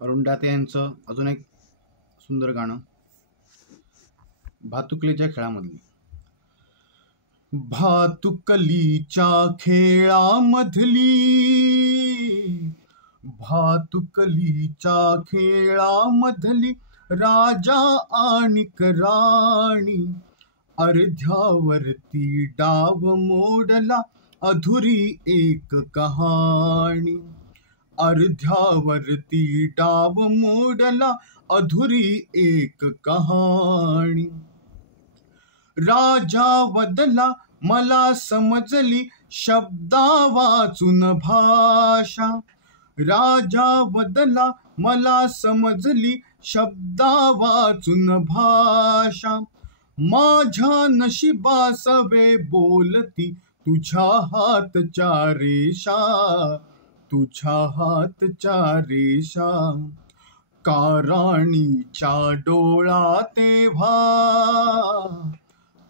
अरुण दाते यांचं अजून एक सुंदर गाणं भातुकलीच्या खेळामधली. भातुकलीच्या खेळामधली, भातुकलीच्या खेळामधली राजा आणि राणी, अर्ध्यावरती डाव मोडला अधुरी एक कहाणी, अर्ध्यावरती डाव मोडला अधुरी एक कहाणी. राजा बदला मला समजली शब्दा वाचून भाषा, राजा बदला मला समजली शब्दा वाचून भाषा. माझ्या नशिबासवे बोलती तुझ्या हातच्या रेषा, तुझ्या हातच्या रेषा. काराणीच्या डोळा तेव्हा,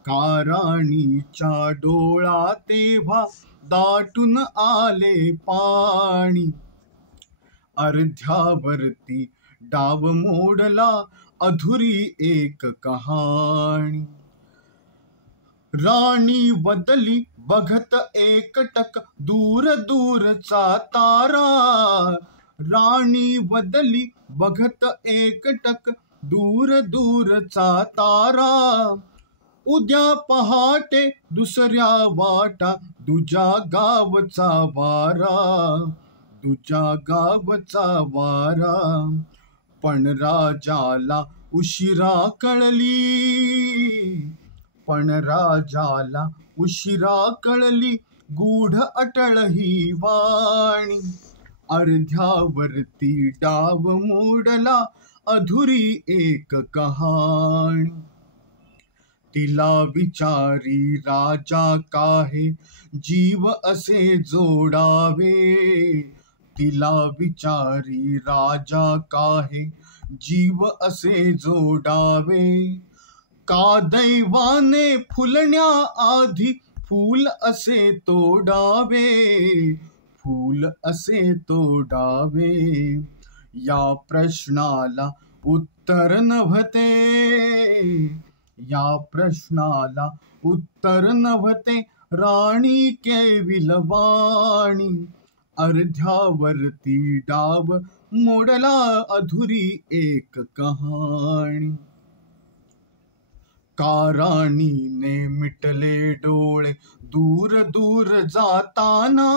काराणीच्या डोळा तेव्हा दाटून आले पाणी, अर्ध्यावरती डाव मोडला अधुरी एक कहाणी. राणी बदली बघत एकटक दूर दूरचा तारा, राणी बदली बघत एकटक दूर दूरचा तारा. उद्या पहाटे दुसऱ्या वाटा दुजा गावचा वारा, दुजा गावचा वारा. पण राजाला उशिरा कळली, पण राजाला उशिरा कळली गूढ अटळ ही वाणी, अर्ध्यावरती डाव मोडला अधुरी एक कहाणी. तिला विचारी राजा काहे जीव असे जोडावे, तिला विचारी राजा काहे जीव असे जोडावे. का दैवाने फुलण्या आधी फूल असे तोडावे, फूल असे तोडावे. या प्रश्नाला उत्तर नव्हते, या प्रश्नाला उत्तर नव्हते राणी केविलवाणी, अर्ध्यावरती डाव मोडला अधुरी एक कहाणी. काराणीने मिटले डोळे दूर दूर जाताना,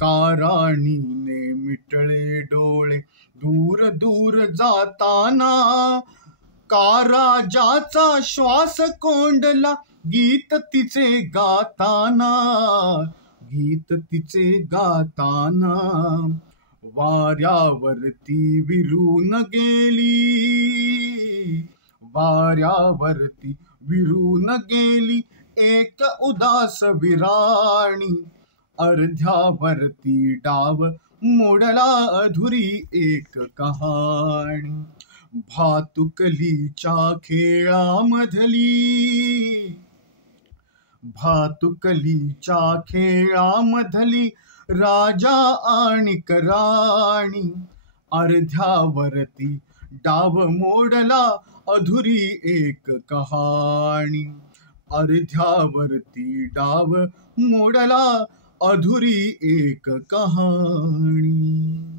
काराणीने मिटले डोळे दूर दूर जाताना. का राजाचा श्वास कोंडला गीत तिचे गाताना, गीत तिचे गाताना. वाऱ्यावरती विरून गेली, वाऱ्यावरती विरून गेली एक उदास विराणी, अर्ध्यावरती डाव मोडला अधुरी एक कहाणी. भातुकलीच्या खेळामधली, भातुकलीच्या खेळामधली राजा आणि राणी, अर्ध्यावरती डाव मोडला अधुरी एक कहाणी, अर्ध्यावरती डाव मोडला अधुरी एक कहाणी.